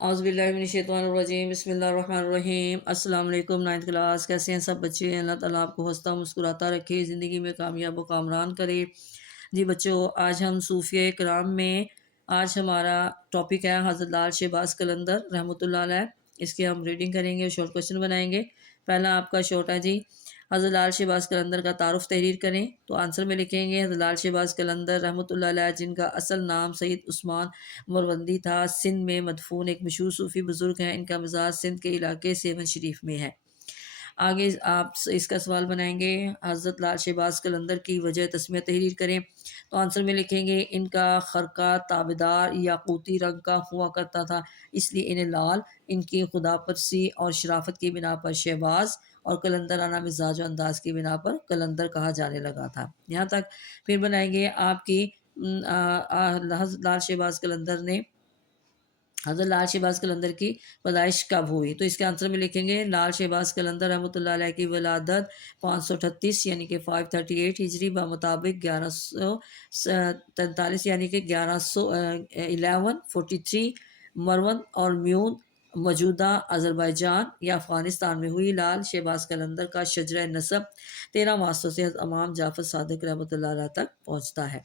اعوذ باللہ من الشیطان الرجیم، بسم اللہ الرحمن الرحیم۔ السلام علیکم، 9th کلاس، کیسے ہیں سب بچے؟ اللہ تعالیٰ آپ کو ہنستا مسکراتا رکھے، زندگی میں کامیاب و کامران کرے۔ جی بچوں، آج ہم صوفیہ کرام میں آج ہمارا ٹاپک ہے حضرت لال شہباز قلندر رحمۃ اللہ علیہ۔ اس کی ہم ریڈنگ کریں گے اور شارٹ کوشچن بنائیں گے۔ پہلا آپ کا شارٹ ہے جی، حضرت لال شہباز قلندر کا تعارف تحریر کریں۔ تو آنسر میں لکھیں گے حضرت لال شہباز قلندر رحمۃ اللہ علیہ، جن کا اصل نام سید عثمان مروندی تھا، سندھ میں مدفون ایک مشہور صوفی بزرگ ہیں۔ ان کا مزار سندھ کے علاقے سیون شریف میں ہے۔ آگے آپ اس کا سوال بنائیں گے، حضرت لال شہباز قلندر کی وجہ تسمیہ تحریر کریں۔ تو آنسر میں لکھیں گے ان کا خرقہ تابدار یاقوتی رنگ کا ہوا کرتا تھا، اس لیے انہیں لال ان کی خدا پرسی اور شرافت کی بنا پر شہباز اور قلندرانہ مزاج و انداز کی بنا پر قلندر کہا جانے لگا تھا۔ یہاں تک پھر بنائیں گے آپ کی حضرت لال شہباز قلندر نے حضرت لال شہباز قلندر کی پیدائش کب ہوئی؟ تو اس کے آنسر میں لکھیں گے لال شہباز قلندر رحمۃ اللہ علیہ کی ولادت 538 یعنی کہ 538 ہجری بمطابق 1143 یعنی کہ 1143 مروند اور میون موجودہ آذربائیجان یا افغانستان میں ہوئی۔ لال شہباز قلندر کا شجرہ نسب 13 واسطوں سے امام جعفر صادق رحمۃ اللہ علیہ تک پہنچتا ہے۔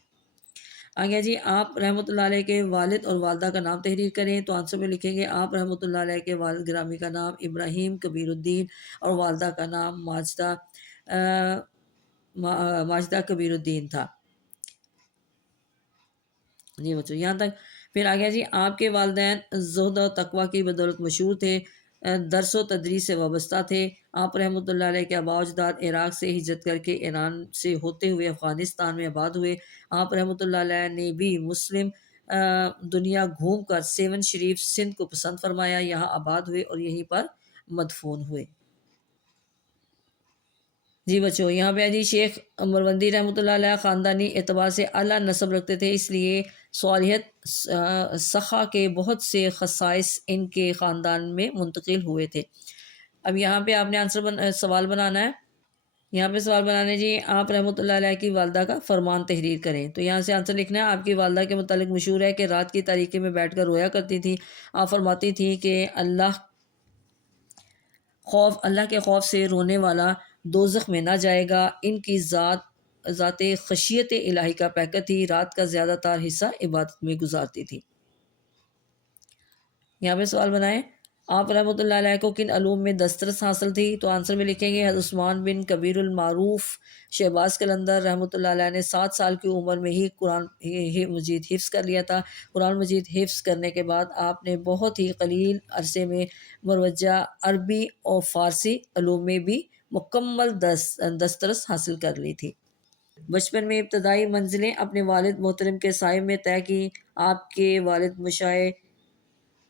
آگے جی، آپ رحمۃ اللہ علیہ کے والد اور والدہ کا نام تحریر کریں۔ تو آنسر میں لکھیں گے آپ رحمۃ اللہ علیہ کے والد گرامی کا نام ابراہیم کبیر الدین اور والدہ کا نام ماجدہ کبیر الدین تھا۔ جی بچوں، یہاں تک پھر آگے جی، آپ کے والدین زہد و تقوی کی بدولت مشہور تھے، درس و تدریس سے وابستہ تھے۔ آپ رحمۃ اللہ علیہ کے آباء و اجداد عراق سے ہجرت کر کے ایران سے ہوتے ہوئے افغانستان میں آباد ہوئے۔ آپ رحمۃ اللہ علیہ نے بھی مسلم دنیا گھوم کر سیون شریف سندھ کو پسند فرمایا، یہاں آباد ہوئے اور یہیں پر مدفون ہوئے۔ جی بچوں، یہاں پہ جی شیخ مروندی رحمۃ اللہ علیہ خاندانی اعتبار سے اعلیٰ نسب رکھتے تھے، اس لیے صالحیت سخا کے بہت سے خصائص ان کے خاندان میں منتقل ہوئے تھے۔ اب یہاں پہ آپ نے سوال بنانا ہے۔ یہاں پہ سوال بنانے جی، آپ رحمۃ اللہ علیہ کی والدہ کا فرمان تحریر کریں۔ تو یہاں سے آنسر لکھنا ہے۔ آپ کی والدہ کے متعلق مشہور ہے کہ رات کی تاریکی میں بیٹھ کر رویا کرتی تھی۔ آپ فرماتی تھی کہ اللہ کے خوف سے رونے والا دوزخ میں نہ جائے گا۔ ان کی ذات خشیت الہی کا پیکر تھی، رات کا زیادہ تر حصہ عبادت میں گزارتی تھی۔ یہاں پہ سوال بنائیں، آپ رحمۃ اللہ علیہ کو کن علوم میں دسترس حاصل تھی؟ تو آنسر میں لکھیں گے حضرت عثمان بن کبیر المعروف شہباز قلندر رحمۃ اللہ علیہ نے 7 سال کی عمر میں ہی قرآن مجید حفظ کر لیا تھا۔ قرآن مجید حفظ کرنے کے بعد آپ نے بہت ہی قلیل عرصے میں مروجہ عربی اور فارسی علوم میں بھی مکمل دسترس حاصل کر لی تھی۔ بچپن میں ابتدائی منزلیں اپنے والد محترم کے سائے میں طے کی۔ آپ کے والد مشائع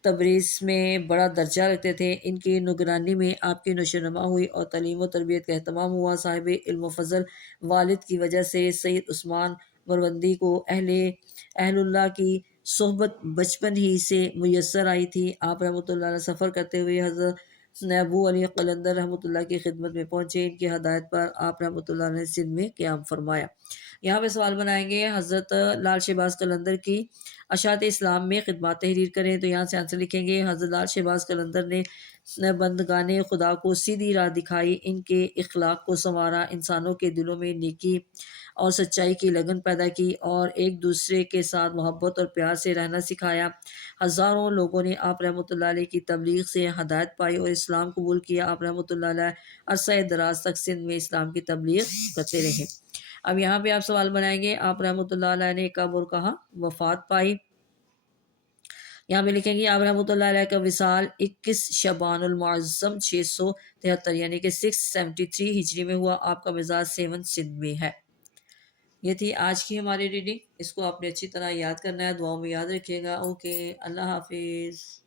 تبریز میں بڑا درجہ رکھتے تھے، ان کی نگرانی میں آپ کی نشوونما ہوئی اور تعلیم و تربیت کا اہتمام ہوا۔ صاحب علم و فضل والد کی وجہ سے سید عثمان مروندی کو اہل اللہ کی صحبت بچپن ہی سے میسر آئی تھی۔ آپ رحمۃ اللہ علیہ سفر کرتے ہوئے حضرت ابو علی قلندر رحمۃ اللہ کی خدمت میں پہنچے۔ ان کی ہدایت پر آپ رحمۃ اللہ نے سندھ میں قیام فرمایا۔ یہاں پہ سوال بنائیں گے، حضرت لال شہباز قلندر کی اشاعت اسلام میں خدمات تحریر کریں۔ تو یہاں سے آنسر لکھیں گے حضرت لال شہباز قلندر نے بندگان خدا کو سیدھی راہ دکھائی، ان کے اخلاق کو سنوارا، انسانوں کے دلوں میں نیکی اور سچائی کی لگن پیدا کی اور ایک دوسرے کے ساتھ محبت اور پیار سے رہنا سکھایا۔ ہزاروں لوگوں نے آپ رحمۃ اللہ علیہ کی تبلیغ سے ہدایت پائی اور اسلام قبول کیا۔ آپ رحمۃ اللہ علیہ عرصہ دراز تک سندھ میں اسلام کی تبلیغ کرتے رہے۔ اب یہاں پہ آپ سوال بنائیں گے، آپ رحمۃ اللہ علیہ نے کب اور کہاں وفات پائی؟ یہاں پہ لکھیں گے آپ رحمۃ اللہ علیہ کا وصال 21 شعبان المعظم 673 یعنی کہ 673 ہجری میں ہوا۔ آپ کا مزار سیون سندھ میں ہے۔ یہ تھی آج کی ہماری ریڈنگ، اس کو آپ نے اچھی طرح یاد کرنا ہے، دعاؤں میں یاد رکھیے گا۔ اوکے، اللہ حافظ۔